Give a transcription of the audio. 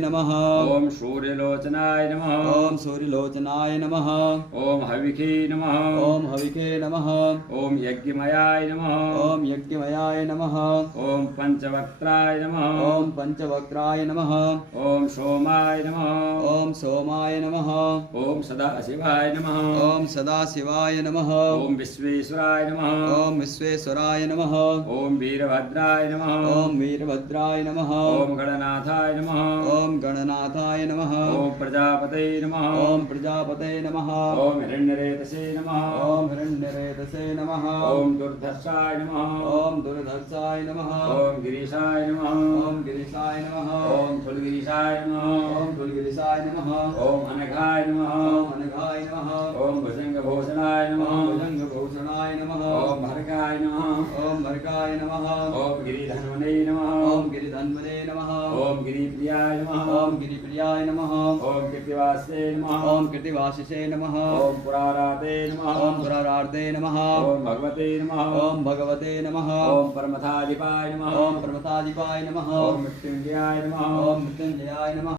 नमः। ओम सूर्यलोचनाय नमः। ओम सूर्यलोचनाय नमः। ओम हविखे नमः। ओम हविके नमः। ओम यज्ञमयाय नमः। ओम यज्ञमयाय नमः। ओम पंचवक्त्राय नमः। ओम पंचवक्त्राय नमः। ओम सोमाय नमः। ओम सोमाय नमः। ओम सदाशिवाय नमः। ओम सदाशिवाय नमः। ओम विश्वेश्वराय नमः। ओम विश्वेश्वराय नमः। ओम वीरभद्राय नमः। ओम वीरभद्राय नमः। ओम गणनाथाय नमः। ओम गणनाथाय नमः। ओम प्रजापतये नमः। ओम प्रजापतये नमः। ओम हिरण्यरेतसे नमः। ओम हिरण्यरेतसे नमः। ओम दुर्धर्षाय नमः। ओम दुर्धर्षाय नमः। ओम गिरीशाय नमः। ओम गिरीशाय नमः। ओम कुलगिरीशाय नमः। ओम कुलगिरीशाय नमः। ओम अनघाय नमः। ओम अनघाय नमः। ओम भुजंगभूषणाय नमः। ओम भुजंगभूषणाय नमः। ओम भर्गाय नमः। ओम भर्गाय नमः। ओम गिरिधन्वने नमः। ओम गिरिधन्वने नमः। ओम गिरिप्रियाय नमः। ओम गिरिप्रियाय नमः। ओम कृतिवासे नमः। ओम कृतिवासिषे नमः। ओम पुराराते नमः। ओम पुरारार्ते नमः। ओम भगवते नमः। ओम भगवते नमः। ओम परमथाधिपाय नमः। ओम परमताधिपाय नमः। ओम मृत्युंजयाय नमः। ओम मृत्युंजयाय नमः।